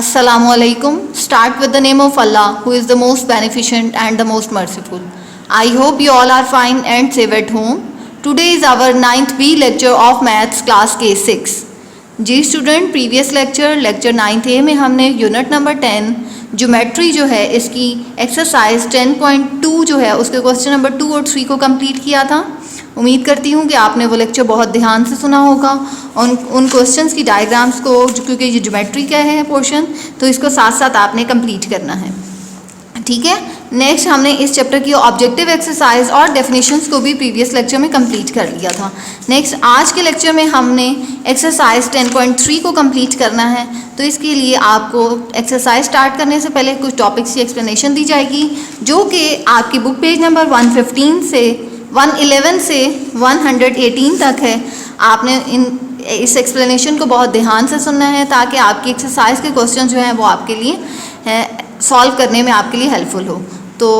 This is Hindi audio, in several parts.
Assalamualaikum. Start with the name of Allah, who is the most beneficent and the most merciful. I hope you all are fine and safe at home. Today is our 9th B lecture of Maths class K6. जी student, previous lecture 9th A में हमने यूनिट नंबर 10 ज्योमेट्री जो है इसकी एक्सरसाइज 10.2 जो है उसके क्वेश्चन नंबर 2 और 3 को कंप्लीट किया था। उम्मीद करती हूँ कि आपने वो लेक्चर बहुत ध्यान से सुना होगा। उन क्वेश्चंस की डायग्राम्स को, क्योंकि ये ज्योमेट्री का है पोर्शन, तो इसको साथ साथ आपने कंप्लीट करना है, ठीक है। नेक्स्ट हमने इस चैप्टर की ऑब्जेक्टिव एक्सरसाइज और डेफिनेशंस को भी प्रीवियस लेक्चर में कंप्लीट कर लिया था। नेक्स्ट आज के लेक्चर में हमने एक्सरसाइज 10.3 को कंप्लीट करना है। तो इसके लिए आपको एक्सरसाइज स्टार्ट करने से पहले कुछ टॉपिक्स की एक्सप्लेनेशन दी जाएगी, जो कि आपकी बुक पेज नंबर 111 से 118 तक है। आपने इस एक्सप्लेनेशन को बहुत ध्यान से सुनना है ताकि आपकी एक्सरसाइज के क्वेश्चन जो हैं वो आपके लिए सॉल्व करने में आपके लिए हेल्पफुल हो। तो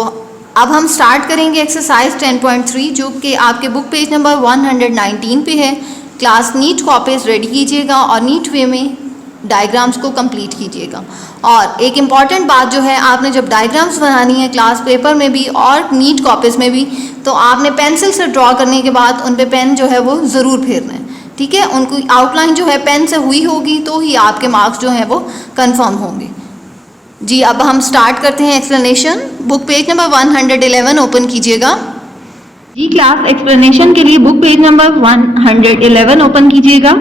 अब हम स्टार्ट करेंगे एक्सरसाइज 10.3, जो कि आपके बुक पेज नंबर 119 पे है। क्लास नीट कॉपीज रेडी कीजिएगा और नीट वे में डायग्राम्स को कंप्लीट कीजिएगा। और एक इम्पॉर्टेंट बात जो है, आपने जब डायग्राम्स बनानी है क्लास पेपर में भी और नीट कॉपीज़ में भी, तो आपने पेंसिल से ड्रॉ करने के बाद उन पे पेन जो है वो ज़रूर फेरना है, ठीक है। उनको आउटलाइन जो है पेन से हुई होगी तो ही आपके मार्क्स जो हैं वो कंफर्म होंगे। जी अब हम स्टार्ट करते हैं explanation. Book page number 111 open कीजिएगा। जी क्लास एक्सप्लेनेशन के लिए बुक पेज नंबर 111 ओपन कीजिएगा।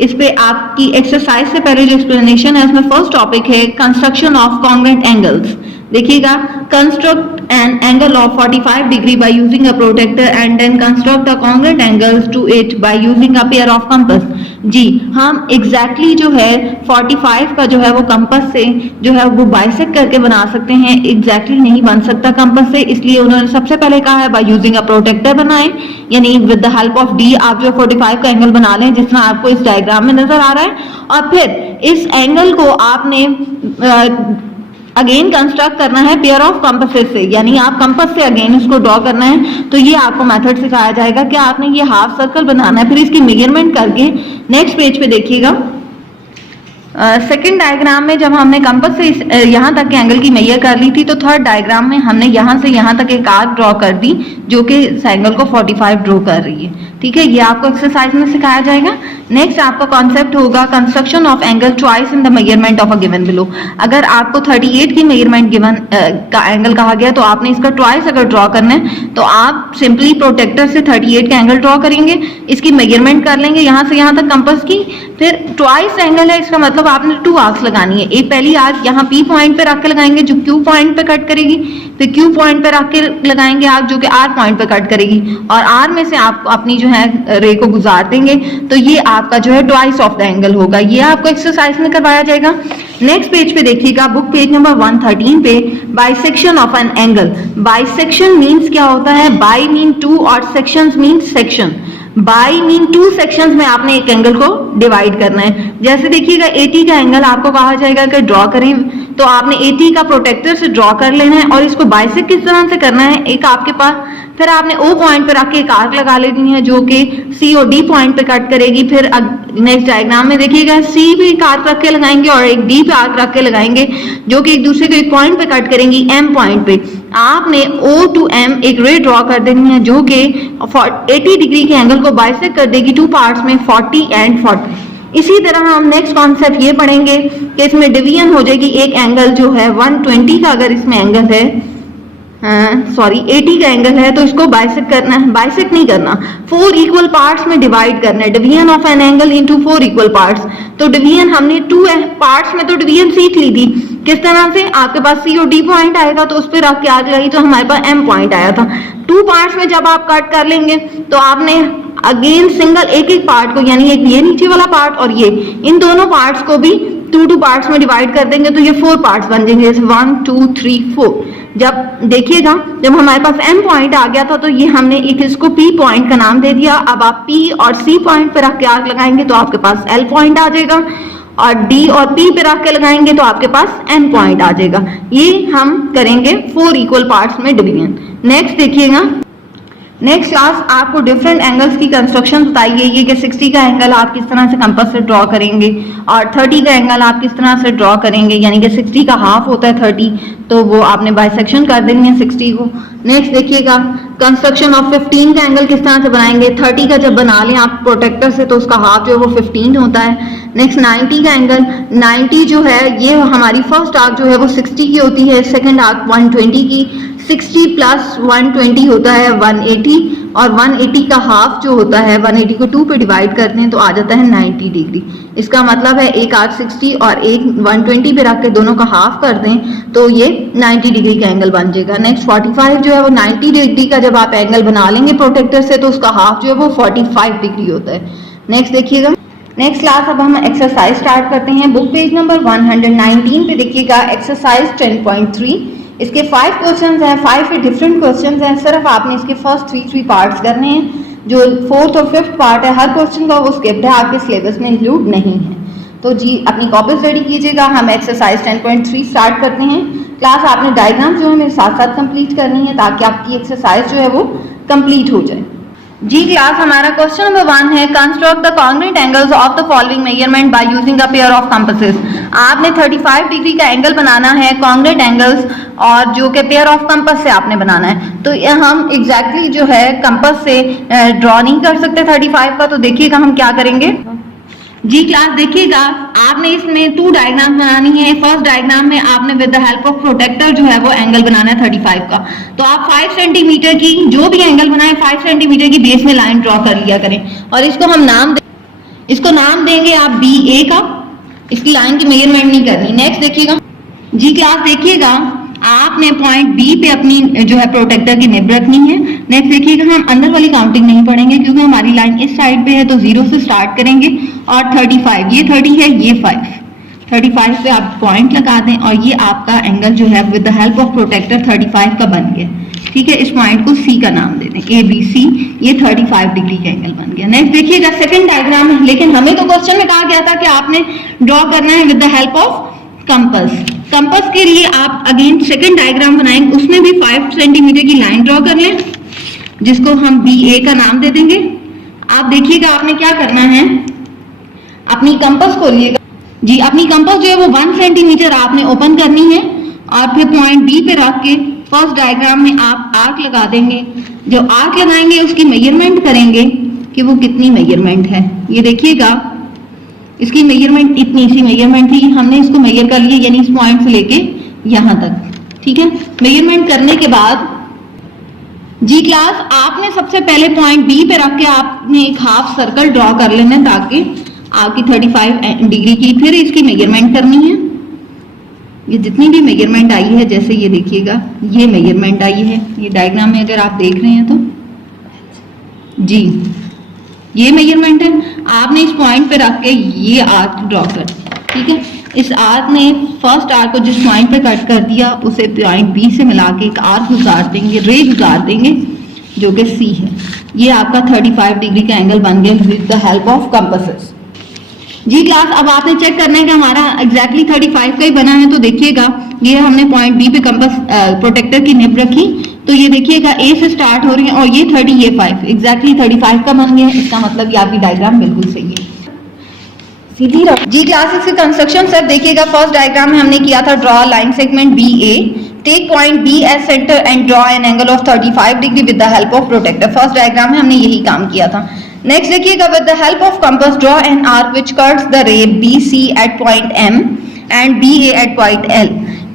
इस पे आपकी एक्सरसाइज से पहले जो एक्सप्लेनेशन है उसमें फर्स्ट टॉपिक है कंस्ट्रक्शन ऑफ कॉन्ग्रुएंट एंगल्स। देखिएगा, construct an angle of 45 degree by using a protractor and then construct a congruent angles to it by using a pair of compass. जी हम एग्जैक्टली जो है 45 का जो है वो कंपास से जो है वो बाइसेक्ट करके बना सकते हैं। एग्जैक्टली नहीं बन सकता कंपास से, इसलिए उन्होंने सबसे पहले कहा है बाय यूजिंग अ प्रोटेक्टर बनाएं, यानी with the help of D आप जो 45 का एंगल बना लें जिस तरह आपको इस डायग्राम में नजर आ रहा है। और फिर इस एंगल को आपने अगेन कंस्ट्रक्ट करना है पेयर ऑफ कंपासेस से, यानी आप कंपास से अगेन इसको ड्रॉ करना है। तो ये आपको मेथड सिखाया जाएगा कि आपने ये हाफ सर्कल बनाना है, फिर इसकी मेजरमेंट करके नेक्स्ट पेज पे देखिएगा। सेकेंड डायग्राम में जब हमने कंपास से यहाँ तक के एंगल की मेजर कर ली थी, तो थर्ड डायग्राम में हमने यहाँ से यहाँ तक एक आर्क ड्रॉ कर दी जो कि इस एंगल को 45 ड्रॉ कर रही है, ठीक है। ये आपको एक्सरसाइज में सिखाया जाएगा। नेक्स्ट आपका कॉन्सेप्ट होगा construction of angle twice in the measurement of a given below. अगर आपको 38 की मेजरमेंट गिवन का एंगल कहा गया तो आपने इसका ट्वाइस अगर ड्रॉ करना है तो आप सिंपली प्रोटेक्टर से 38 का एंगल ड्रॉ करेंगे, इसकी मेजरमेंट कर लेंगे यहाँ से यहाँ तक कंपास की, फिर ट्वाइस एंगल है इसका मतलब आपने 2 आर्क्स लगानी है। एक पहली आर्क यहाँ P पॉइंट पे रख के लगाएंगे जो Q पॉइंट पे कट करेगी, फिर Q पॉइंट पे रख के लगाएंगे आर्क जो कि R पॉइंट पे कट करेगी, और R में से आप अपनी जो है रे को गुजार देंगे। तो ये आपका जो है ट्वाइस ऑफ द एंगल होगा। ये आपको एक्सरसाइज में करवाया जाएगा। नेक्स्ट पेज पे देखिएगा, बुक पेज नंबर 113 पे bisection of an angle. Bisection means क्या होता है? बाई मीन 2 और sections mean section. By mean 2 sections में आपने एक एंगल को डिवाइड करना है। जैसे देखिएगा 80 का एंगल आपको कहा जाएगा कि ड्रॉ करें, तो आपने 80 का प्रोटेक्टर से ड्रॉ कर लेना है और इसको बाइसेक्ट किस तरह से करना है, एक आपके पास फिर आपने O पॉइंट पे रख के एक आर्क लगा लेनी है जो कि C और D पॉइंट पे कट करेगी। फिर नेक्स्ट डायग्राम में देखिएगा C पे एक आर्क रख के लगाएंगे और एक D पे आर्क रख के लगाएंगे जो कि एक दूसरे को एक पॉइंट पे कट करेंगी M पॉइंट पे। आपने O to M एक रे ड्रॉ कर देनी है जो कि 80 डिग्री के एंगल को बाइसेक्ट कर देगी 2 पार्ट्स में, 40 एंड 40। इसी तरह हम नेक्स्ट कॉन्सेप्ट ये पढ़ेंगे कि इसमें डिवीजन हो जाएगी। एक एंगल जो है 120 का अगर इसमें एंगल है, 80 का एंगल है, तो इसको बाइसेक्ट करना है, बाइसेक्ट नहीं करना, 4 इक्वल पार्ट्स में डिवाइड करना है। Division of an angle into 4 equal parts. तो डिवीजन हमने 2 पार्ट्स में तो डिवीजन सीख ली थी। किस तरह से? आपके पास C और D पॉइंट आएगा तो उस पर रख के आग लगी तो हमारे पास M पॉइंट आया था। 2 पार्ट्स में जब आप कट कर लेंगे तो आपने अगेन सिंगल एक एक पार्ट को, यानी एक ये नीचे वाला पार्ट और ये, इन दोनों पार्ट्स को भी 2 पार्ट्स में डिवाइड कर देंगे तो ये 4 पार्ट्स बन जाएंगे, जैसे 1 2 3 4। जब देखिएगा जब हमारे पास M पॉइंट आ गया था तो ये हमने एक इसको P पॉइंट का नाम दे दिया। अब आप P और C पॉइंट पे रख के आर्क लगाएंगे तो आपके पास L पॉइंट आ जाएगा, और D और P पे रख के लगाएंगे तो आपके पास M पॉइंट आ जाएगा। ये हम करेंगे 4 इक्वल पार्ट्स में डिवीजन। नेक्स्ट देखिएगा, नेक्स्ट क्लास आपको डिफरेंट एंगल्स की कंस्ट्रक्शन बताई गई है कि 60 का एंगल आप किस तरह से कंपास से ड्रॉ करेंगे और 30 का एंगल आप किस तरह से ड्रॉ करेंगे, यानी कि 60 का हाफ होता है 30, तो वो आपने बाइसेक्शन कर देंगे 60 को। नेक्स्ट देखिएगा कंस्ट्रक्शन ऑफ 15 का एंगल किस तरह से बनाएंगे। 30 का जब बना लें आप प्रोटेक्टर से तो उसका हाफ जो है वो 15 होता है। नेक्स्ट 90 का एंगल, 90 जो है ये हमारी फर्स्ट आर्क जो है वो 60 की होती है, सेकंड आर्क 120 की, 60 प्लस 120 होता है 180, और 180 का हाफ जो होता है 180 को 2 पे डिवाइड करते हैं तो आ जाता है 90 डिग्री। इसका मतलब है एक आर्क 60 और एक 120 पे रख के दोनों का हाफ कर दें तो ये 90 डिग्री का एंगल बन जाएगा। नेक्स्ट 45 जो है वो 90 डिग्री का जब आप एंगल बना लेंगे प्रोटेक्टर से तो उसका हाफ जो है वो 45 डिग्री होता है। नेक्स्ट देखिएगा, नेक्स्ट क्लास अब हम एक्सरसाइज स्टार्ट करते हैं। बुक पेज नंबर 119 पे देखिएगा एक्सरसाइज 10.3। इसके 5 क्वेश्चंस हैं, 5 डिफरेंट क्वेश्चंस हैं। सिर्फ आपने इसके फर्स्ट 3 पार्ट्स करने हैं। जो 4th और 5th पार्ट है हर क्वेश्चन का वो स्किप्ड है, आपके सिलेबस में इंक्लूड नहीं है। तो जी अपनी कॉपीज रेडी कीजिएगा। हम एक्सरसाइज 10.3 स्टार्ट करते हैं। क्लास आपने डायग्राम जो है मेरे साथ साथ कंप्लीट करनी है ताकि आपकी एक्सरसाइज जो है वो कंप्लीट हो जाए। जी क्लास हमारा क्वेश्चन नंबर 1 है construct the congruent angles of the following measurement bye using a pair of compasses. आपने 35 डिग्री का एंगल बनाना है कॉन्ग्रुएंट एंगल्स, और जो कि पेयर ऑफ कंपास से आपने बनाना है। तो हम एग्जैक्टली जो है कंपास से ड्रॉ नहीं कर सकते 35 का, तो देखिएगा हम क्या करेंगे। जी क्लास देखिएगा आपने इसमें 2 डायग्राम बनानी है। फर्स्ट डायग्राम में आपने with the help of protractor जो है वो एंगल बनाना है 35 का। तो आप 5 सेंटीमीटर की जो भी एंगल बनाए 5 सेंटीमीटर की बेस में लाइन ड्रॉ कर लिया करें, और इसको हम इसको नाम देंगे आप BA का। इसकी लाइन की मेजरमेंट नहीं करनी। नेक्स्ट देखिएगा, जी क्लास देखिएगा आपने पॉइंट B पे अपनी जो है प्रोटेक्टर की निब रखनी है। नेक्स्ट देखिएगा हम अंदर वाली काउंटिंग नहीं पढ़ेंगे क्योंकि हमारी लाइन इस साइड पे है, तो 0 से स्टार्ट करेंगे और 35, ये 30 है ये 5, 35 पे आप पॉइंट लगा दें और ये आपका एंगल जो है with the help of protractor 35 का बन गया। ठीक है, इस पॉइंट को C का नाम दे दें, ABC, ये 35 डिग्री का एंगल बन गया। नेक्स्ट देखिएगा सेकंड डायग्राम है, लेकिन हमें तो क्वेश्चन में कहा गया था कि आपने ड्रॉ करना है with the help of compass. Compass के लिए आप अगेन सेकंड डायग्राम बनाएंगे, उसमें भी 5 सेंटीमीटर की लाइन ड्रॉ कर लें जिसको हम BA का नाम दे देंगे। आप देखिएगा आपने क्या करना है, अपनी कंपास खोलिएगा। जी अपनी कंपास जो है वो 1 सेंटीमीटर आपने ओपन करनी है और फिर पॉइंट B पे रख के फर्स्ट डायग्राम में आप आर्क लगा देंगे। जो आर्क लगाएंगे उसकी मेजरमेंट करेंगे कि वो कितनी मेजरमेंट है। ये देखिएगा इसकी मेजरमेंट इतनी सी मेजरमेंट थी, हमने इसको मेजर कर लिया यानी इस पॉइंट से लेके यहां तक। ठीक है, मेजरमेंट करने के बाद जी क्लास आपने सबसे पहले पॉइंट B पे रख के आपने एक हाफ सर्कल ड्रॉ कर लेना है ताकि आपकी 35 डिग्री की फिर इसकी मेजरमेंट करनी है। ये जितनी भी मेजरमेंट आई है, जैसे ये देखिएगा ये मेजरमेंट आई है, ये डायग्राम में अगर आप देख रहे हैं तो जी ये मेजरमेंट है। आपने इस पॉइंट पे रख के ये आर्क ड्रॉ कर दिया। ठीक है, इस आर्क ने फर्स्ट आर्क को जिस पॉइंट पे कट कर दिया उसे पॉइंट B से मिला के एक आर्क गुजार देंगे, रे गुजार देंगे जो कि C है। ये आपका 35 डिग्री का एंगल बन गया with the help of compasses. जी क्लास अब आपने चेक करना है कि हमारा एग्जैक्टली 35 का ही बना है। तो देखिएगा ये हमने पॉइंट B पे कंपास प्रोटेक्टर की निब रखी, तो ये देखिएगा A से स्टार्ट हो रही है और ये 30 ये 5, एग्जैक्टली 35 का बन गया। इसका मतलब ये आपकी डायग्राम बिल्कुल सही है, सीधी रख। जी क्लास इसके कंस्ट्रक्शन सब देखिएगा। फर्स्ट डायग्राम में हमने किया था draw line segment BA, take point B as centre and draw an angle of 35 degree with the help of protractor. First diagram में हमने यही काम किया था। नेक्स्ट देखिएगा with the help of compass draw an arc which cuts the ray BC at point M and BA at point L।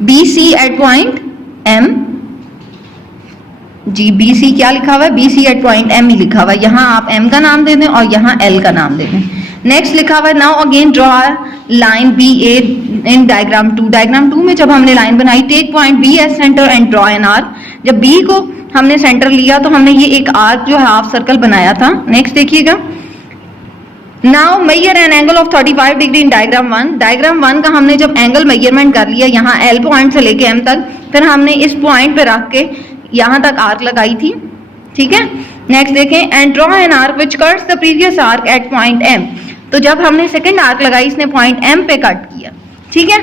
BC at point M, जी BC क्या लिखा हुआ है, BC एट पॉइंट M ही लिखा हुआ है। यहाँ आप M का नाम दे दें और यहाँ L का नाम दे दें। नेक्स्ट लिखा हुआ है now again draw line BA in diagram 2। Diagram 2 में जब हमने लाइन बनाई take point B as centre and draw an arc. जब B को हमने सेंटर लिया तो हमने ये एक आर्क जो है हाफ सर्कल बनाया था। नेक्स्ट देखिएगा now measure an angle of 35 degree in diagram 1। Diagram 1 का हमने जब एंगल मेजरमेंट कर लिया यहाँ L पॉइंट से लेके M तक, फिर हमने इस पॉइंट पे रख के यहाँ तक आर्क लगाई थी। ठीक है, नेक्स्ट देखें and draw an arc which cuts the previous arc eight point M। तो जब हमने सेकंड आर्क लगाई इसने पॉइंट M पे कट किया। ठीक है,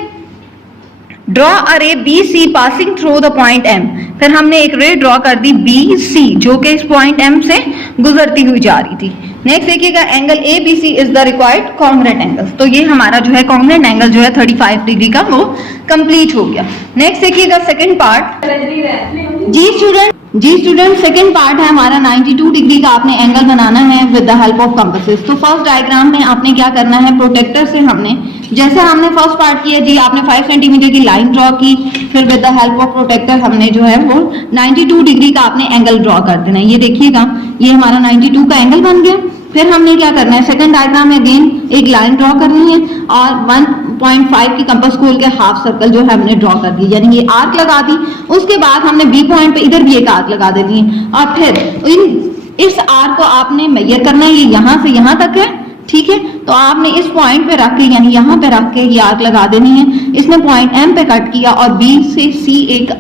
draw a ray B C passing through the point M. फिर हमने एक रे ड्रॉ कर दी बी सी जो कि इस पॉइंट एम से गुजरती हुई जा रही थी। नेक्स्ट देखिएगा angle A B C is the required congruent angle. तो ये हमारा जो है कॉन्ग्रुएंट एंगल जो है 35 डिग्री का वो कंप्लीट हो गया। नेक्स्ट देखिएगा सेकंड पार्ट। जी स्टूडेंट सेकंड पार्ट है हमारा 92 डिग्री का आपने एंगल बनाना है with the help of compasses. तो फर्स्ट डायग्राम में आपने क्या करना है, प्रोटेक्टर से हमने जैसे हमने फर्स्ट पार्ट किया जी, आपने 5 सेंटीमीटर की लाइन ड्रॉ की, फिर with the help of protractor हमने जो है वो 92 डिग्री का आपने एंगल ड्रॉ कर देना है। ये देखिएगा ये हमारा 92 का एंगल बन गया। फिर हमने क्या करना है, सेकंड डायग्राम में अगेन एक लाइन ड्रॉ करनी है और 1.5 की कंपास खोल के हाफ सर्कल जो है हमने ड्रॉ कर दी, यानी ये आर्क लगा दी। उसके बाद हमने बी पॉइंट पे इधर भी एक आर्क लगा देनी है और फिर इस आर्क को आपने मेजर करना है, ये यहाँ से यहाँ तक है, ठीक है। तो आपने इस पॉइंट पे रख के यानी यहाँ पे रख के ये आर्क लगा देनी है। इसने पॉइंट एम पे कट किया और बी से सी एक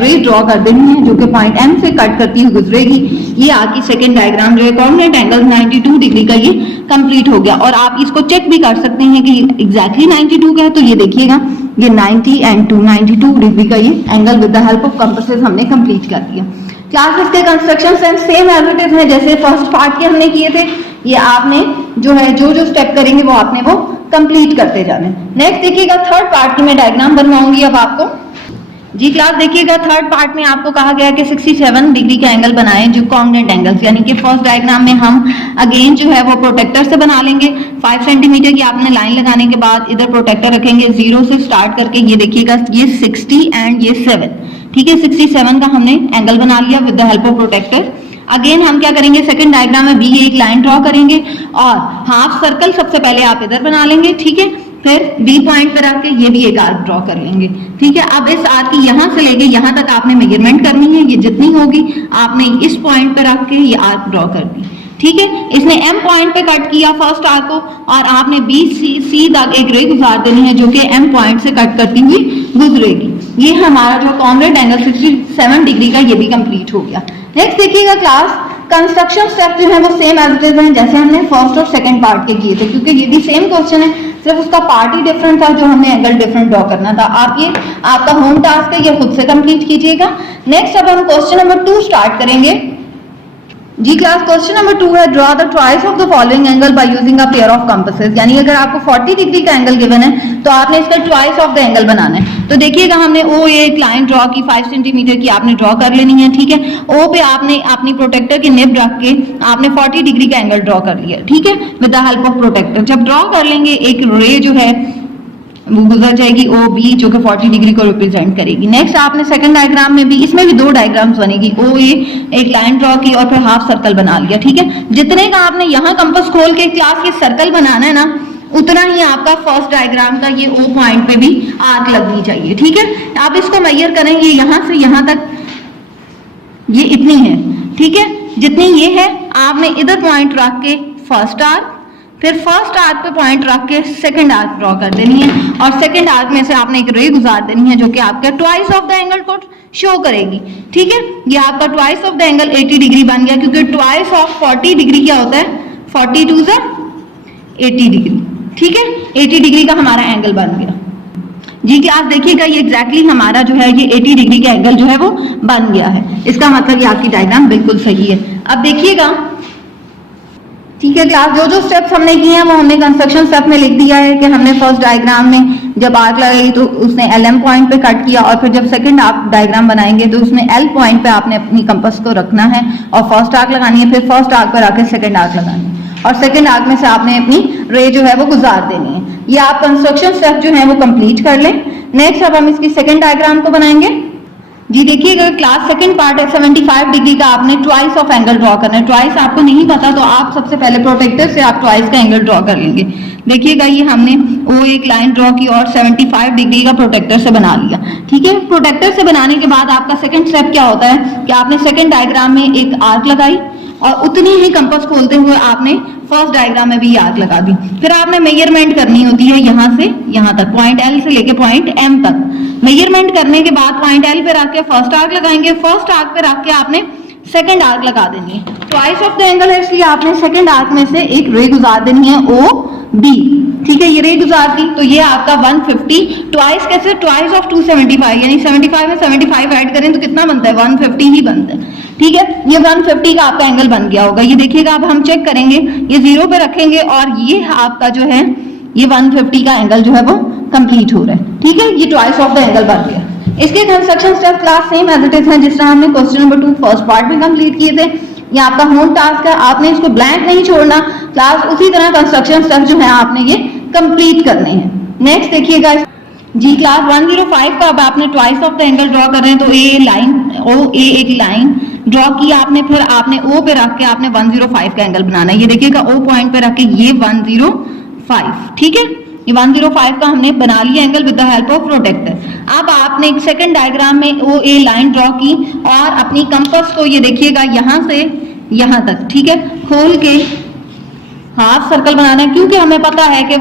रे ड्रॉ कर देनी है जो कि पॉइंट एम से कट करती हुई गुजरेगी। ये आपकी सेकंड डायग्राम जो है कॉन्ग्रुएंट एंगल 92 डिग्री का ये कंप्लीट हो गया। और आप इसको चेक भी कर सकते हैं कि एग्जैक्टली 92 का है। तो ये देखिएगा ये 90 एंड 92 डिग्री का ये angle with the help of compasses हमने कंप्लीट कर दिया। क्लास इसके construction same as it is है जैसे फर्स्ट पार्ट के हमने किए थे। ये आपने जो है जो स्टेप करेंगे वो आपने वो कंप्लीट करते जाने। नेक्स्ट देखिएगा थर्ड पार्ट की मैं डायग्राम बनवाऊंगी अब आपको। जी क्लास देखिएगा थर्ड पार्ट में आपको कहा गया कि 67 डिग्री का एंगल बनाएं जो कॉन्ग्रुएंट एंगल्स, यानी कि फर्स्ट डायग्राम में हम अगेन जो है वो प्रोटेक्टर से बना लेंगे। 5 सेंटीमीटर की आपने लाइन लगाने के बाद इधर प्रोटेक्टर रखेंगे 0 से स्टार्ट करके, ये देखिएगा ये 60 एंड ये 7, ठीक है। 67 का हमने एंगल बना लिया with the help of protractor. अगेन हम क्या करेंगे, सेकंड डायग्राम में भी एक लाइन ड्रॉ करेंगे और हाफ सर्कल सबसे पहले आप इधर बना लेंगे, ठीक है। फिर बी पॉइंट पर आके ये भी एक आर्क ड्रॉ कर लेंगे, ठीक है। अब इस आर्क की यहाँ से लेके यहाँ तक आपने मेजरमेंट करनी है, ये जितनी होगी आपने इस पॉइंट पर रख के ये आर्क ड्रॉ कर दी, ठीक है। इसने एम पॉइंट पे कट किया फर्स्ट आर्क को और आपने बी सी तक एक रे गुजार देनी है जो कि एम पॉइंट से कट करती हुई गुजरेगी। ये हमारा जो कॉन्ग्रुएंट एंगल 67 डिग्री का ये भी कंप्लीट हो गया। नेक्स्ट देखिएगा क्लास कंस्ट्रक्शन स्टेप जो है वो सेम एज इट इज है जैसे हमने फर्स्ट और सेकंड पार्ट के किए थे, क्योंकि ये भी सेम क्वेश्चन है, सिर्फ उसका पार्ट ही डिफरेंट था जो हमने एंगल डिफरेंट ड्रॉ करना था। आप ये आपका होम टास्क है, ये खुद से कंप्लीट कीजिएगा। नेक्स्ट अब हम क्वेश्चन नंबर 2 स्टार्ट करेंगे। जी क्लास क्वेश्चन नंबर 2 है draw the twice of the following angle by using a pair of compasses. यानी अगर आपको 40 डिग्री का एंगल गिवन है तो आपने इसका ट्वाइस ऑफ द एंगल बनाना है। तो देखिएगा हमने ओ एक लाइन ड्रॉ की 5 सेंटीमीटर की आपने ड्रॉ कर लेनी है, ठीक है। ओ पे आपने अपनी प्रोटेक्टर की निब रख के आपने 40 डिग्री का एंगल ड्रॉ कर लिया, ठीक है, with the help of protractor. जब ड्रॉ कर लेंगे एक रे जो है वो गुजर जाएगी ओ बी जो कि 40 डिग्री को रिप्रेजेंट करेगी। नेक्स्ट आपने सेकंड डायग्राम में भी, इसमें भी 2 डायग्राम्स बनेगी, ओ ए एक लाइन ड्रॉ की और फिर हाफ सर्कल बना लिया, ठीक है। जितने का आपने यहाँ कंपास खोल के क्लास ये सर्कल बनाना है ना, उतना ही आपका फर्स्ट डायग्राम का ये ओ पॉइंट पे भी आर्क लगनी चाहिए, ठीक है। आप इसको मेजर करेंगे यहाँ से यहाँ तक ये इतनी है, ठीक है। जितनी ये है आपने इधर पॉइंट रख के फर्स्ट आर्क, फिर फर्स्ट आर्क पे पॉइंट रख के सेकंड आर्क ड्रॉ कर देनी है और सेकंड आर्क में से आपने एक रे गुजार देनी है जो कि आपका ट्वाइस ऑफ द एंगल को शो करेगी, ठीक है। ये आपका twice of the angle 80 degree बन गया, क्योंकि ट्वाइस ऑफ 40 डिग्री क्या होता है, 42 से 80 डिग्री, ठीक है। 80 डिग्री का हमारा एंगल बन गया। जी क्लास देखिएगा ये एग्जैक्टली हमारा जो है ये 80 डिग्री का एंगल जो है वो बन गया है। इसका मतलब ये आपकी डायग्राम बिल्कुल सही है। अब देखिएगा, ठीक है क्लास, जो स्टेप्स हमने किए हैं वो हमने कंस्ट्रक्शन स्टेप में लिख दिया है कि हमने फर्स्ट डायग्राम में जब आर्क लगाई तो उसने LM पॉइंट पे कट किया और फिर जब सेकंड आप डायग्राम बनाएंगे तो उसमें L पॉइंट पे आपने अपनी कंपास को रखना है और फर्स्ट आर्क लगानी है, फिर फर्स्ट आर्क पर आकर सेकंड आर्क लगानी है और सेकंड आर्क में से आपने अपनी रे जो है वो गुजार देनी है। ये आप कंस्ट्रक्शन स्टेप जो है वो कंप्लीट कर लें। नेक्स्ट अब हम इसकी सेकंड डायग्राम को बनाएंगे। जी देखिएगा क्लास सेकंड पार्ट है 75 डिग्री का, आपने ट्वाइस ऑफ एंगल ड्रॉ करना है। ट्वाइस आपको नहीं पता तो आप सबसे पहले प्रोटेक्टर से आप ट्वाइस का एंगल ड्रॉ कर लेंगे। देखिएगा ये हमने वो एक लाइन ड्रॉ की और 75 डिग्री का प्रोटेक्टर से बना लिया, ठीक है। प्रोटेक्टर से बनाने के बाद आपका सेकंड स्टेप क्या होता है कि आपने सेकंड डायग्राम में एक आर्क लगाई और उतनी ही कंपास खोलते हुए आपने फर्स्ट डायग्राम में भी आर्क लगा दी। फिर आपने मेजरमेंट करनी होती है यहाँ से यहाँ तक, पॉइंट L से लेके पॉइंट M तक। मेजरमेंट करने के बाद पॉइंट L पे रख के फर्स्ट आर्क लगाएंगे, फर्स्ट आर्क पे रख के आपने सेकंड आर्क लगा देनी है। ट्वाइस ऑफ द एंगल है इसलिए आपने सेकंड आर्क में से एक रे गुजार देनी है O बी, ठीक है, ये रे गुजार दी तो ये आपका 150 ट्वाइस, कैसे ट्वाइस ऑफ 275, यानी 75 में 75 ऐड करें तो कितना बनता है 150 ही बनता है, ठीक है। ये 150 का आपका एंगल बन गया होगा। ये देखिएगा अब हम चेक करेंगे, ये 0 पे रखेंगे और ये आपका जो है ये 150 का एंगल जो है वो कंप्लीट हो रहा है, ठीक है। ये ट्वाइस ऑफ द एंगल बन गया। इसके construction step class same as it is है जिस तरह हमने क्वेश्चन नंबर 2 फर्स्ट पार्ट में कंप्लीट किए थे। ये आपका होम टास्क है, आपने इसको ब्लैंक नहीं छोड़ना, क्लास उसी तरह कंस्ट्रक्शन स्टेप जो है आपने ये कंप्लीट करने हैं। नेक्स्ट देखिएगा जी क्लास 105 का, अब आपने twice of the angle draw कर रहे हैं तो ए लाइन ओ ए एक लाइन ड्रॉ की आपने, फिर आपने ओ पे रख के आपने 105 का एंगल बनाना है। ये देखिएगा ओ पॉइंट पे रख के ये 105, ठीक है, ये 105 का हमने बना लिया angle with the help of protractor. अब आपने एक सेकंड डायग्राम में ओ ए लाइन ड्रॉ की और अपनी कंपास को ये देखिएगा यहां से यहां तक, ठीक है, खोल के हाफ सर्कल बनाना है, क्योंकि हमें पता है कि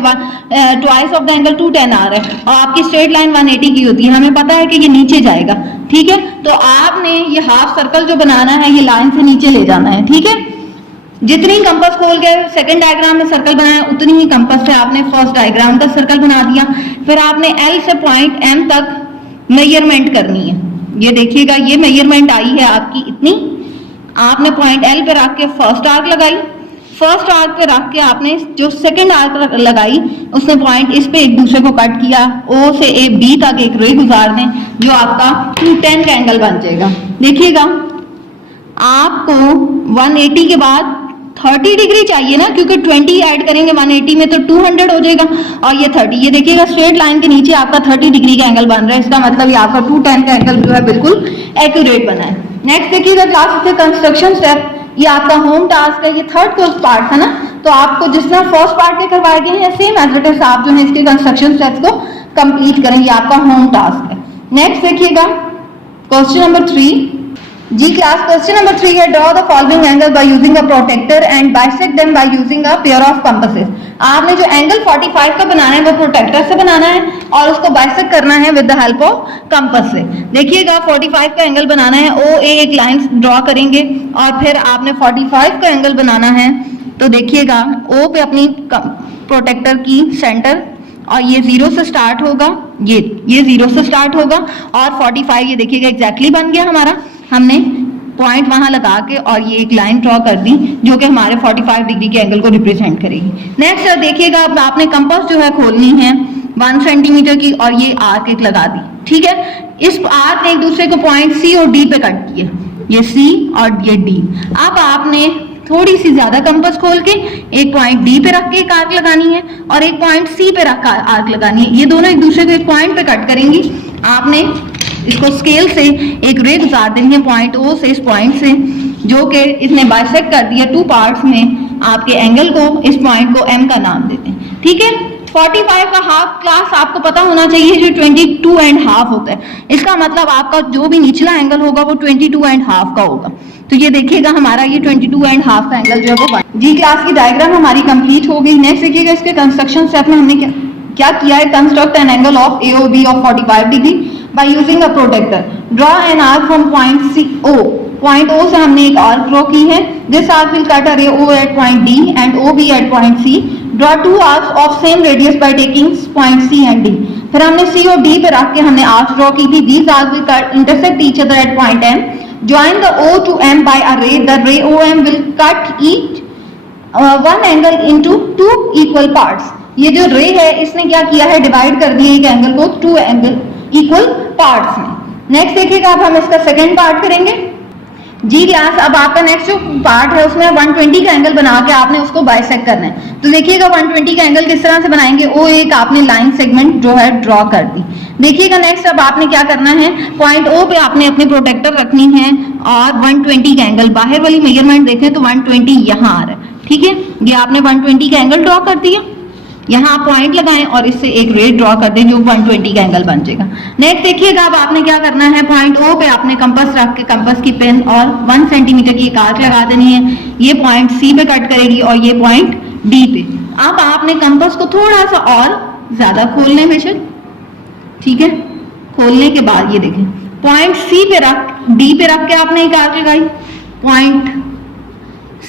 ट्वाइस ऑफ द एंगल 210 आ रहा है और आपकी स्ट्रेट लाइन 180 की होती है, हमें पता है कि ये नीचे जाएगा, ठीक है। तो आपने ये हाफ सर्कल जो बनाना है ये लाइन से नीचे ले जाना है, ठीक है। जितनी कंपास खोल के सेकंड डायग्राम में सर्कल बनाया उतनी ही कंपास से आपने फर्स्ट डायग्राम का सर्कल बना दिया। फिर आपने एल से पॉइंट एम तक मेजरमेंट करनी है। ये देखिएगा ये मेजरमेंट आई है आपकी इतनी, आपने पॉइंट एल पे रख के फर्स्ट आर्क लगाई, फर्स्ट आर्क पे रख के आपने जो सेकंड आर्क लगाई उसने पॉइंट इस पे एक दूसरे को कट किया, ओ से ए बी तक एक रे गुजार दें जो आपका 210 का एंगल बन जाएगा। देखिएगा आपको 180 के बाद 30 डिग्री चाहिए ना, क्योंकि 20 ऐड करेंगे 180 में तो 200 हो जाएगा और ये 30, ये देखिएगा स्ट्रेट लाइन के नीचे आपका 30 डिग्री का एंगल बन रहा है, इसका मतलब ये आपका 210 का एंगल जो है बिल्कुल एक्यूरेट बना है। नेक्स्ट देखिएगा क्लास से कंस्ट्रक्शन स्टेप, ये आपका होम टास्क है, ये थर्ड कोर्स पार्ट है ना, तो आपको जिस तरह फर्स्ट पार्ट के करवाए गए हैं सेम एज इट इज आप जो है इसके कंस्ट्रक्शन स्टेप्स को कंप्लीट करें, ये आपका होम टास्क है। नेक्स्ट देखिएगा क्वेश्चन नंबर 3 जी क्लास, क्वेश्चन नंबर 3 है draw the following angle by using a protractor and bisect them by using a pair of compasses. आपने जो एंगल 45 का बनाना है वो प्रोटेक्टर से बनाना है और उसको बाइसेक्ट करना है with the help of compass से। देखिएगा 45 का एंगल बनाना है, ओ ए एक लाइन ड्रॉ करेंगे और फिर आपने 45 का एंगल बनाना है, तो देखिएगा ओ पे अपनी प्रोटेक्टर की सेंटर और ये 0 से स्टार्ट होगा, ये 0 से स्टार्ट होगा और 45 ये देखिएगा एग्जैक्टली बन गया हमारा, हमने पॉइंट वहां लगा के और ये एक लाइन ड्रॉ कर दी जो कि हमारे 45 डिग्री के एंगल को रिप्रेजेंट करेगी। नेक्स्ट देखिएगा अब आपने कंपास जो है खोलनी है 1 सेंटीमीटर की और ये आर्क एक लगा दी, ठीक है। इस आर्क ने एक दूसरे को पॉइंट सी और डी पे कट किया, ये सी और ये डी। अब आपने थोड़ी सी ज्यादा कंपास खोल के एक पॉइंट डी पे रख के एक आर्क लगानी है और एक पॉइंट सी पे रख कर आर्क लगानी है, ये दोनों एक दूसरे को एक पॉइंट पे कट करेंगी। आपने इसको स्केल से एक रे गुजार देनी है पॉइंट ओ से इस पॉइंट से, जो कि इसने बाइसेक्ट कर दिया 2 पार्ट्स में, आपके एंगल को इस पॉइंट को एम का नाम देते हैं, ठीक है। 45 का हाफ क्लास आपको पता होना चाहिए जो 22.5 होता है, इसका मतलब आपका जो भी निचला एंगल होगा वो 22.5 का होगा। तो ये देखिएगा हमारा ये 22.5 का एंगल जो है वो जी क्लास की डायग्राम हमारी कंप्लीट हो गई। नेक्स्ट देखिएगा इसके कंस्ट्रक्शन स्टेप में हमने क्या किया है, construct an angle of A O B of 45 degree by using a protector. Draw an arc from point C O. Point O से हमने एक arc draw की है. This arc will cut a ray O at point D and OB at point C. Draw 2 arcs of same radius by taking point C and D. फिर हमने C और D पे रख के हमने arcs draw की थी. These arcs will cut intersect each other at point M. Join the O to M by a ray. The ray OM will cut each one angle into 2 equal parts. ये जो रे है इसने क्या किया है, डिवाइड कर दिया एक एंगल को 2 एंगल इक्वल पार्ट्स में। नेक्स्ट देखिएगा अब हम इसका सेकंड पार्ट करेंगे जी क्लास। अब आपका नेक्स्ट जो पार्ट है उसमें 120 का एंगल बना के आपने उसको बाइसेक्ट करना है। तो देखिएगा 120 का एंगल किस तरह से बनाएंगे, ओ एक आपने लाइन सेगमेंट जो है ड्रॉ कर दी। देखिएगा नेक्स्ट अब आपने क्या करना है, पॉइंट ओ पे आपने अपनी प्रोटेक्टर रखनी है और 120 का एंगल, बाहर वाली मेजरमेंट देखें तो 120 यहाँ आ रहा है, ठीक है। ये आपने 120 का एंगल ड्रॉ कर दिया, यहाँ आप पॉइंट लगाएं और इससे एक रे ड्रॉ कर दें जो 120 का एंगल बन जाएगा। नेक्स्ट देखिएगा अब आपने क्या करना है, पॉइंट ओ पे आपने कंपास रख के कंपास की पेन और 1 सेंटीमीटर की एक आर्क लगा देनी है, ये पॉइंट सी पे कट करेगी और ये पॉइंट डी पे। अब आपने कंपास को थोड़ा सा और ज्यादा खोलने में, ठीक है, खोलने के बाद ये देखें पॉइंट सी पे रख डी पे रख के आपने एक आर्क लगाई, पॉइंट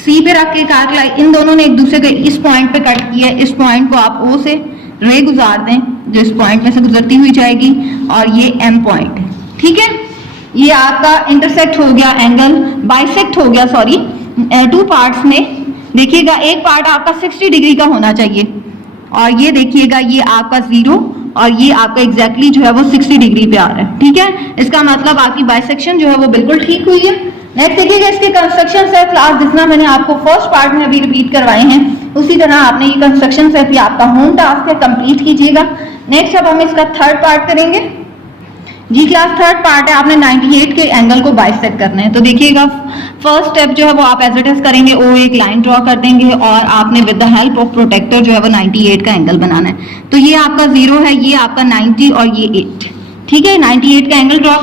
सी पे रख के एक आर्क लगाई, इन दोनों ने एक दूसरे के इस पॉइंट पे कट किया, इस पॉइंट को आप ओ से रे गुजार दें जो इस पॉइंट में से गुजरती हुई जाएगी, और ये एम पॉइंट है, ठीक है। ये आपका इंटरसेक्ट हो गया, एंगल बाइसेक्ट हो गया, सॉरी, टू पार्ट्स में। देखिएगा एक पार्ट आपका 60 डिग्री का होना चाहिए, और ये देखिएगा ये आपका 0 और ये आपका एग्जैक्टली जो है वो 60 डिग्री पे आ रहा है, ठीक है। इसका मतलब आपकी बाइसेक्शन जो है वो बिल्कुल ठीक हुई है। नेक्स्ट देखिएगा इसके कंस्ट्रक्शन से क्लास जितना मैंने आपको फर्स्ट पार्ट में अभी रिपीट करवाए हैं, उसी तरह आपने ये कंस्ट्रक्शन से भी आपका होम टास्क है, कंप्लीट कीजिएगा। नेक्स्ट अब हम इसका थर्ड पार्ट करेंगे जी क्लास। थर्ड पार्ट है आपने 98 के एंगल को बाइसेक्ट करना है। तो देखिएगा फर्स्ट स्टेप जो है वो आप एज इट इज करेंगे, ओ एक लाइन ड्रॉ कर देंगे और आपने with the help of protractor जो है वो 98 का एंगल बनाना है। तो ये आपका 0 है, ये आपका 90 और ये 8, ठीक है। 98 का एंगल ड्रॉ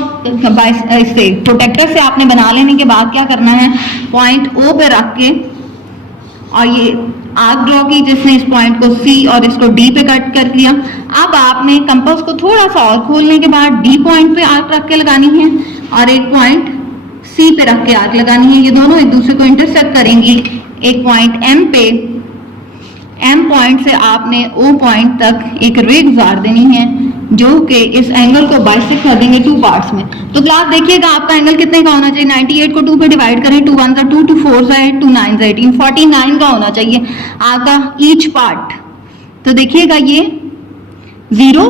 इससे प्रोटेक्टर से आपने बना लेने के बाद क्या करना है, पॉइंट ओ पे रख के और ये आर्क ड्रॉ की जिसने इस पॉइंट को सी और इसको डी पे कट कर लिया। अब आपने कंपास को थोड़ा सा और खोलने के बाद डी पॉइंट पे आर्क रख के लगानी है और एक पॉइंट सी पे रख के आर्क लगानी है। ये दोनों एक दूसरे को इंटरसेक्ट करेंगी एक पॉइंट एम पे। एम पॉइंट से आपने ओ पॉइंट तक एक रे गुजार देनी है जो कि इस एंगल को बाइसेक्ट कर देंगे टू पार्ट्स में। तो क्लास देखिएगा आपका एंगल कितने का होना चाहिए, 98 को 2 पे डिवाइड करें, 2 1 2, 2 4 8, 2 9 18, 49 का होना चाहिए आपका ईच पार्ट। तो देखिएगा ये 0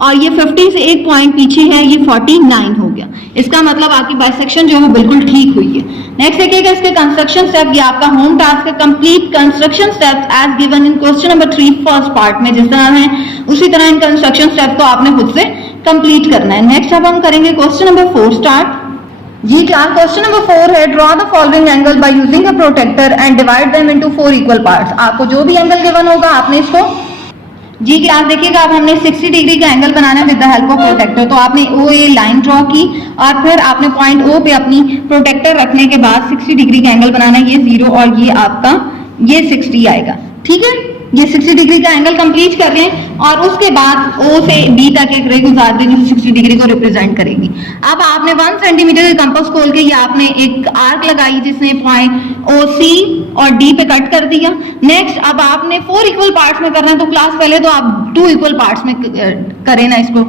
और ये 50 से एक पॉइंट पीछे है, ये 49 हो गया। इसका मतलब आपकी बाइसेक्शन जो है वो बिल्कुल ठीक हुई है। नेक्स्ट देखिएगा इसके कंस्ट्रक्शन स्टेप, ये आपका होम टास्क है, complete construction steps as given in question number 3 first part में जिस तरह है उसी तरह इन कंस्ट्रक्शन स्टेप को आपने खुद से कंप्लीट करना है। नेक्स्ट अब हम करेंगे क्वेश्चन नंबर 4 स्टार्ट जी क्लास। क्वेश्चन नंबर 4 है draw the following angle by using a protractor and divide them into 4 equal parts. आपको जो भी एंगल गिवन होगा आपने इसको जी क्लास देखिएगा अब हमने 60 डिग्री का एंगल बनाना है with the help of protractor. तो आपने ओ ए लाइन ड्रॉ की और फिर आपने पॉइंट ओ पे अपनी प्रोटेक्टर रखने के बाद 60 डिग्री का एंगल बनाना है। ये 0 और ये आपका ये 60 आएगा, ठीक है। ये 60 डिग्री का एंगल कंप्लीट कर रहे हैं और उसके बाद ओ से बी तक एक रे गुजार देंगे जो 60 डिग्री को रिप्रेजेंट करेगी। अब आपने 1 सेंटीमीटर के कंपास खोल के ये आपने एक आर्क लगाई जिसने पॉइंट ओ सी और डी पे कट कर दिया। नेक्स्ट अब आपने 4 इक्वल पार्ट्स में करना है। तो क्लास पहले तो आप 2 इक्वल पार्ट्स में करें ना इसको।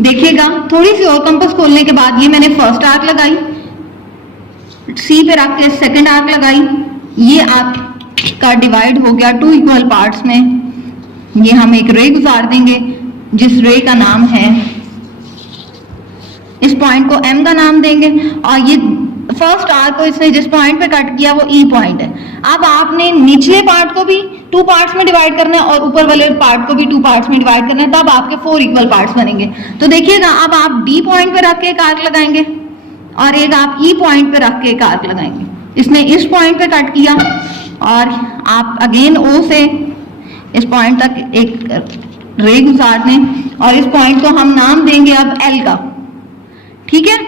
देखिएगा थोड़ी सी और कंपास खोलने के बाद ये मैंने फर्स्ट आर्क लगाई, सी पे रख के सेकंड आर्क लगाई, ये आप का डिवाइड हो गया 2 इक्वल पार्ट्स में। ये हम एक रे गुजार देंगे जिस रे का नाम है, इस पॉइंट को एम का नाम देंगे और ये फर्स्ट आर्क को इसने जिस पॉइंट पे कट किया वो ई पॉइंट है। अब आपने निचले पार्ट को भी 2 पार्ट्स में डिवाइड करना है और ऊपर वाले पार्ट को भी 2 पार्ट्स में डिवाइड करना है, तब आपके 4 इक्वल पार्ट्स बनेंगे। तो देखिएगा अब आप डी पॉइंट पे रख के एक आर्क लगाएंगे और एक आप ई पॉइंट पे रख के एक आर्क लगाएंगे। इसने इस पॉइंट पे कट किया और आप अगेन ओ से इस पॉइंट तक एक रे गुजार दें और इस पॉइंट को हम नाम देंगे अब एल का, ठीक है।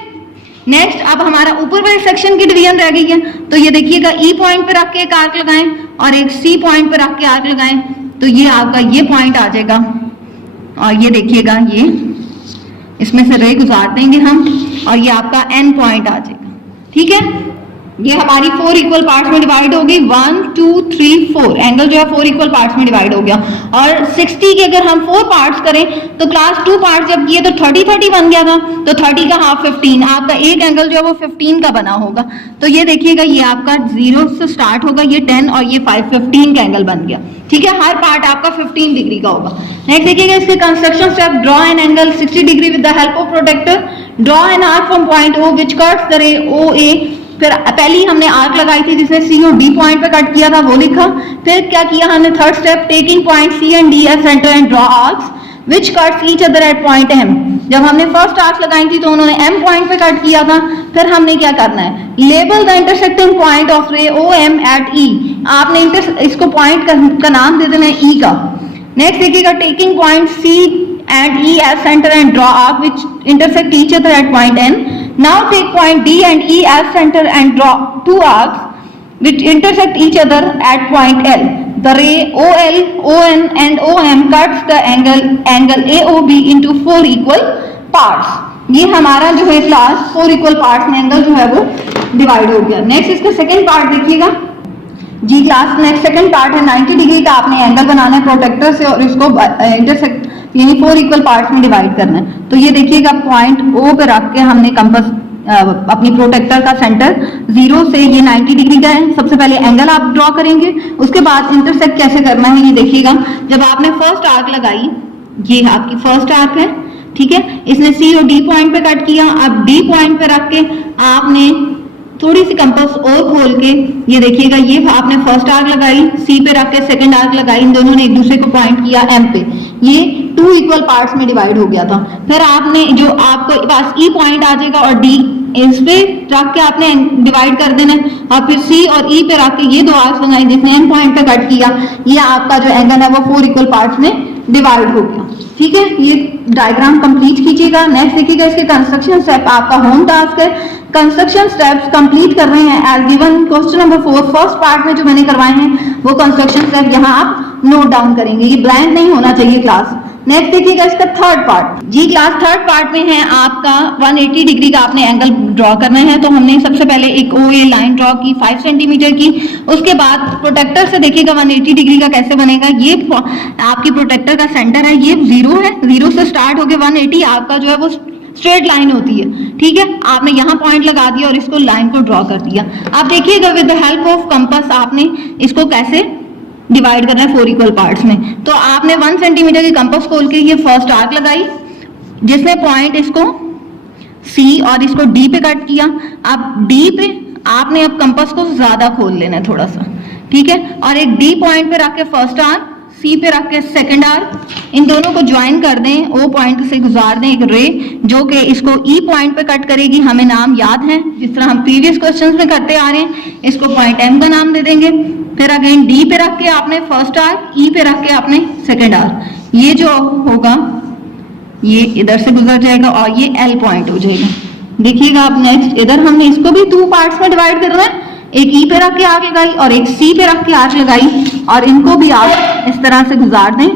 नेक्स्ट अब हमारा ऊपर वाले सेक्शन की डिवीजन रह गई है। तो ये देखिएगा ई पॉइंट पे रख के एक आर्क लगाएं और एक सी पॉइंट पे रख के आर्क लगाएं, तो ये आपका ये पॉइंट आ जाएगा और ये देखिएगा ये इसमें से रे गुजार देंगे हम और ये आपका एन पॉइंट आ जाएगा, ठीक है। ये हमारी 4 इक्वल पार्ट्स में डिवाइड होगी, 1 2 3 4 एंगल जो है 4 इक्वल पार्ट्स में डिवाइड हो गया। और 60 के अगर हम 4 पार्ट्स करें तो क्लास 2 पार्ट्स जब किए तो 30 30 बन गया था। तो 30 का हाफ 15, आपका एक एंगल जो है वो 15 का बना होगा। तो ये देखिएगा ये आपका 0 से स्टार्ट होगा, ये 10 और ये 5 15 का एंगल बन गया, ठीक है। हर पार्ट आपका 15 डिग्री का होगा। नेक्स्ट देखिएगा इसके construction step, draw an angle 60 degree with the help of protractor, draw an arc from point O which cuts the ray O ए। फिर पहली हमने आर्क लगाई थी जिसने सी और डी पॉइंट पे कट किया था वो लिखा। फिर क्या किया हमने third step, taking point C and D as centre and draw arcs which cuts each other at point M. जब हमने फर्स्ट आर्क लगाई थी तो उन्होंने एम पॉइंट पे कट किया था। फिर हमने क्या करना है, label the intersecting point of ray O M eight ई। आपने इसको पॉइंट का नाम दे देना है ई का। नेक्स्ट देखिएगा taking point C and E as center and draw arc which intersect each other at point N. Now take point D and E as center and draw 2 arcs which intersect each other at point L. The ray OL, ON and OM cuts the angle AOB into 4 equal parts. ये हमारा जो है क्लास 4 इक्वल पार्ट्स में एंगल जो है वो डिवाइड हो गया। नेक्स्ट इसका सेकंड पार्ट देखिएगा जी क्लास। नेक्स्ट सेकंड पार्ट है 90 डिग्री का आपने एंगल बनाना है प्रोटेक्टर से और इसको इंटरसेक्ट यानी 4 इक्वल पार्ट्स में डिवाइड करना है। तो ये देखिएगा पॉइंट O पे रख के हमने कंपास अपनी प्रोटेक्टर का सेंटर 0 से ये 90 डिग्री का है। सबसे पहले एंगल आप ड्रॉ करेंगे, उसके बाद इंटरसेक्ट कैसे करना है ये देखिएगा। जब आपने फर्स्ट आर्क लगाई, ये आपकी फर्स्ट आर्क है, ठीक है, इसने C और D पॉइंट पे कट किया। अब D पॉइंट पे रख के आपने थोड़ी सी कंपास और खोल के ये देखिएगा, ये आपने फर्स्ट आर्क लगाई, C पे रख के सेकंड आर्क लगाई, इन दोनों ने एक दूसरे को पॉइंट किया M पे, ये 2 इक्वल पार्ट्स में डिवाइड हो गया था। फिर आपने जो आपको पास E पॉइंट आ जाएगा और D इस पे रख के आपने डिवाइड कर देना है और फिर C और E पे रख के ये 2 आर्क्स लगाए जिसने M पॉइंट पे कट किया, ये आपका जो एंगल है वो 4 इक्वल पार्ट्स में डिवाइड हो गया। ठीक है, ये डायग्राम कंप्लीट कीजिएगा। नेक्स्ट देखिएगा इसके कंस्ट्रक्शन स्टेप, आपका होम टास्क है कंस्ट्रक्शन स्टेप्स कंप्लीट कर रहे हैं as given question number 4 first part में जो मैंने करवाए हैं वो कंस्ट्रक्शन स्टेप यहाँ आप नोट डाउन करेंगे, ये ब्लैंक नहीं होना चाहिए क्लास। नेक्स्ट देखिएगा इसका थर्ड पार्ट जी क्लास। थर्ड पार्ट में है आपका 180 डिग्री का आपने एंगल ड्रॉ करना है। तो हमने सबसे पहले एक OA लाइन ड्रॉ की 5 सेंटीमीटर की, उसके बाद प्रोटेक्टर से देखिएगा 180 डिग्री का कैसे बनेगा। ये आपकी प्रोटेक्टर का सेंटर है, ये 0 है, 0 से स्टार्ट होकर 180 आपका जो है वो स्ट्रेट लाइन होती है। ठीक है, आपने यहाँ पॉइंट लगा दिया और इसको लाइन को ड्रॉ कर दिया। आप देखिएगा with the help of compass आपने इसको कैसे डिवाइड करना है 4 इक्वल पार्ट्स में। तो आपने 1 सेंटीमीटर की कंपास खोल के ये फर्स्ट आर्क लगाई जिसने पॉइंट इसको C और इसको D पे कट किया। अब D पे आपने अब कंपास को ज्यादा खोल लेना है थोड़ा सा, ठीक है, और एक D पॉइंट पे रख के फर्स्ट आर्क, C पे रख के सेकंड आर्क, इन दोनों को ज्वाइन कर दें, O पॉइंट से गुजार दें एक रे जो कि इसको E पॉइंट पे कट करेगी। हमें नाम याद है जिस तरह हम प्रीवियस क्वेश्चंस में करते आ रहे हैं, इसको पॉइंट M का नाम दे देंगे। फिर अगेन D पे रख के आपने फर्स्ट आर्क, E पे रख के आपने सेकंड आर्क, ये जो होगा ये इधर से गुजर जाएगा और ये L पॉइंट हो जाएगा। देखिएगा आप नेक्स्ट इधर हमने इसको भी 2 पार्ट्स में डिवाइड करना है, एक E पे रख के आर्क लगाई और एक C पे रख के आर्क लगाई और इनको भी आप इस तरह से गुजार दें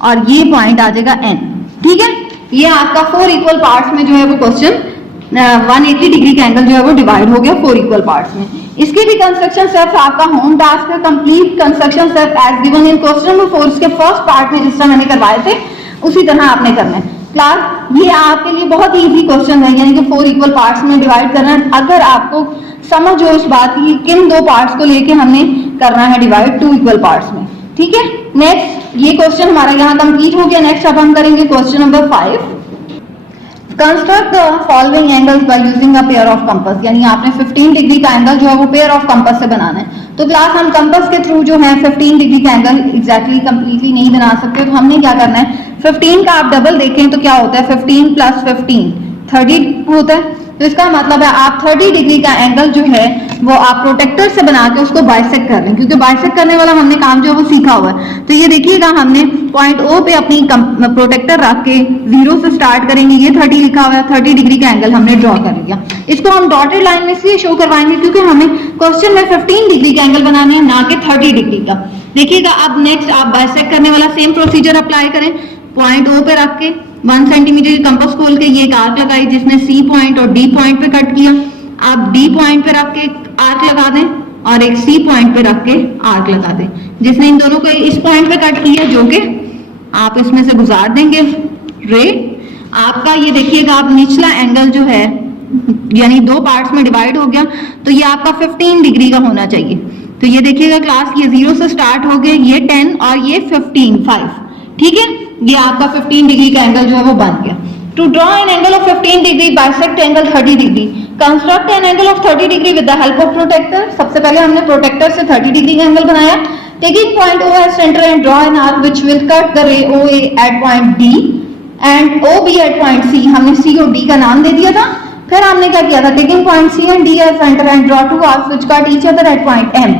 और ये पॉइंट आ जाएगा N। ठीक है, ये आपका 4 इक्वल पार्ट्स में जो है वो क्वेश्चन 180 डिग्री का एंगल जो है वो डिवाइड हो गया 4 इक्वल पार्ट्स में। इसके भी कंस्ट्रक्शन स्टेप्स आपका होम टास्क है complete construction step as given in question number 4 के फर्स्ट पार्ट में जिस तरह मैंने करवाए थे उसी तरह आपने करना है। क्लास ये आपके लिए बहुत इजी क्वेश्चन है, यानी कि 4 इक्वल पार्ट्स में डिवाइड करना। अगर आपको समझ हो इस बात की किन 2 पार्ट्स को लेके हमने करना है डिवाइड 2 इक्वल पार्ट्स में। ठीक है, नेक्स्ट ये क्वेश्चन हमारा यहाँ कंप्लीट हो गया। नेक्स्ट अब हम करेंगे question number 5। Construct the following angles bye using a pair of compass, यानी आपने 15 डिग्री का एंगल जो है वो पेयर ऑफ कंपास से बनाना है। तो क्लास हम कंपास के थ्रू जो है 15 डिग्री का एंगल एग्जैक्टली कंप्लीटली नहीं बना सकते, तो हमने क्या करना है 15 का आप डबल देखें तो क्या होता है 15 + 15 30 होता है। तो इसका मतलब है आप 30 डिग्री का एंगल जो है वो आप प्रोटेक्टर से बना के उसको बाइसेक्ट कर लें, क्योंकि बाइसेक्ट करने वाला हमने काम जो है वो सीखा हुआ है। तो ये देखिएगा हमने पॉइंट O पे अपनी प्रोटेक्टर रख के 0 से स्टार्ट करेंगे, ये 30 लिखा हुआ है, 30 डिग्री का एंगल हमने ड्रॉ कर लिया। इसको हम डॉटेड लाइन में इसलिए शो करवाएंगे क्योंकि हमें क्वेश्चन में 15 डिग्री का एंगल बनाना है, ना कि 30 डिग्री का। देखिएगा अब नेक्स्ट आप बाइसेक्ट करने वाला सेम प्रोसीजर अप्लाई करें। पॉइंट O पे रख के 1 सेंटीमीटर की कंपास खोल के ये एक आर्क लगाई जिसने C पॉइंट और D पॉइंट पे कट किया। आप D पॉइंट पे रख के आर्क लगा दें और एक C पॉइंट पे रख के आर्क लगा दें जिसने इन दोनों को इस पॉइंट पे कट किया, जो कि आप इसमें से गुजार देंगे रे। आपका ये देखिएगा आप निचला एंगल जो है यानी 2 पार्ट्स में डिवाइड हो गया, तो ये आपका 15 डिग्री का होना चाहिए। तो ये देखिएगा क्लास ये 0 से स्टार्ट हो गए, ये 10 और ये 15 5। ठीक है, ये आपका 15 डिग्री का एंगल जो है वो बन गया। To draw an angle of 15 degree bisect angle 30 degree, construct an angle of 30 degree with the help of protractor. सबसे पहले हमने प्रोटेक्टर से 30 डिग्री का एंगल बनाया। Taking point O as centre and draw an arc which will cut the ray OA at point D and OB at point C। हमने C और D का नाम दे दिया था। फिर हमने क्या किया था, taking point C and D as centre and draw 2 arcs which cut each other at point M।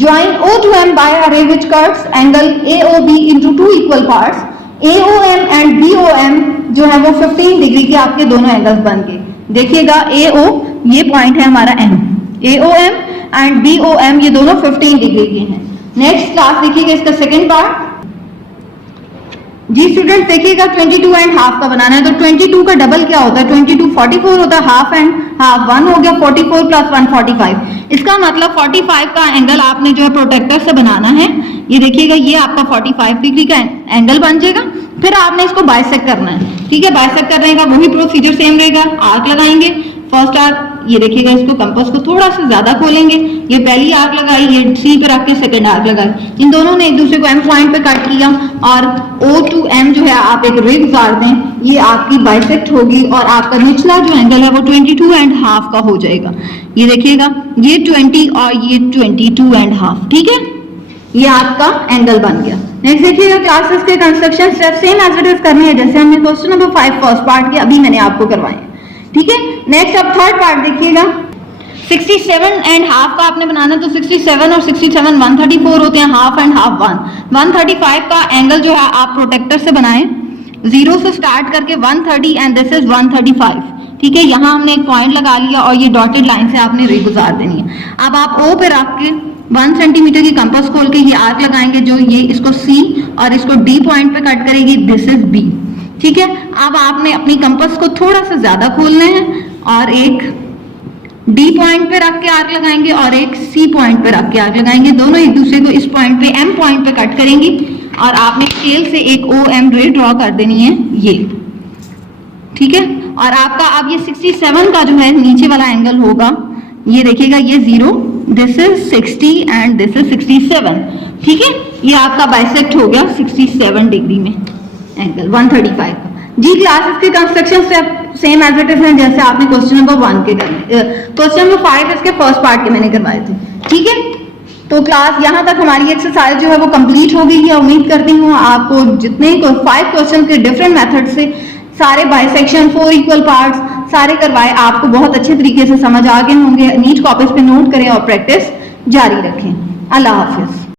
Join O to M by a ray which cuts angle AOB into 2 equal parts. AOM and BOM जो है वो 15 डिग्री के आपके दोनों एंगल्स बन गए। देखिएगा AO ये पॉइंट है हमारा M, AOM एंड BOM ये दोनों 15 डिग्री के हैं। नेक्स्ट क्लास देखिएगा इसका सेकंड पार्ट। जी स्टूडेंट देखिएगा 22 एंड हाफ का बनाना है, तो 22 का डबल क्या होता है, 22 44 होता है, हाफ एंड हाफ 1 हो गया, 44 प्लस 1 45। इसका मतलब 45 का एंगल आपने जो है प्रोटेक्टर से बनाना है। ये देखिएगा ये आपका 45 डिग्री का एंगल बन जाएगा। फिर आपने इसको बाइसेक्ट करना है, ठीक है। बाइसेक्ट करने का वही प्रोसीजर सेम रहेगा, आर्क लगाएंगे, फर्स्ट आर्क, ये देखिएगा इसको कंपास को थोड़ा सा ज्यादा खोलेंगे, ये पहली आर्क लगाई, ये सी पे रख के सेकंड आर्क लगाई, इन दोनों ने एक दूसरे को एम पॉइंट पे कट किया और O to M जो है आप एक रे गुजार दें, ये आपकी बाइसेक्ट होगी और आपका निचला जो एंगल है वो 22 एंड हाफ का हो जाएगा। ये देखिएगा ये 20 और ये 22 एंड हाफ, ठीक है, ये आपका एंगल बन गया। नेक्स्ट देखिएगा क्लासेस के construction step same as it is करनी है जैसे हमने क्वेश्चन नंबर 5 फर्स्ट पार्ट के अभी मैंने आपको करवाए, ठीक है। नेक्स्ट अब थर्ड पार्ट देखिएगा, 67 एंड हाफ का आपने बनाना है, तो 67 और 67 134 होते हैं, हाफ एंड हाफ 1। 135 का एंगल जो है आप प्रोटेक्टर से बनाएं, 0 से स्टार्ट करके 130 एंड दिस इज 135, ठीक है। यहाँ हमने एक पॉइंट लगा लिया और ये डॉटेड लाइन से आपने रे गुजार देनी है। अब आप O पे रख के 1 सेंटीमीटर की कंपास खोल के ये आर्क लगाएंगे जो ये इसको C और इसको D पॉइंट पे कट करेगी, दिस इज B, ठीक है। अब आपने अपनी कंपास को थोड़ा सा ज्यादा खोलना है और एक D पॉइंट पे रख के आर्क लगाएंगे और एक C पॉइंट पे रख के आर्क लगाएंगे, दोनों एक दूसरे को इस पॉइंट पे M पॉइंट पे कट करेंगी और आपने स्केल से एक OM रे ड्रॉ कर देनी है, ये, ठीक है। और आपका अब ये 67 का जो है नीचे वाला एंगल होगा, ये देखिएगा ये 0, this is 60 and this is 67, ठीक है। ये आपका बाइसेक्ट हो गया 67 डिग्री में एंगल 135 का। जी क्लासेस के construction step same as it is है जैसे आपने क्वेश्चन नंबर 1 के करने, क्वेश्चन नंबर 5 इसके फर्स्ट पार्ट के मैंने करवाए थे, ठीक है। तो क्लास यहाँ तक हमारी एक्सरसाइज जो है वो कंप्लीट हो गई है। उम्मीद करती हूँ आपको जितने 5 क्वेश्चन के डिफरेंट मेथड से सारे बाइसेक्शन 4 इक्वल पार्ट्स सारे करवाए आपको बहुत अच्छे तरीके से समझ आ गए होंगे। नीट कॉपीज पे नोट करें और प्रैक्टिस जारी रखें। अल्लाह हाफिज।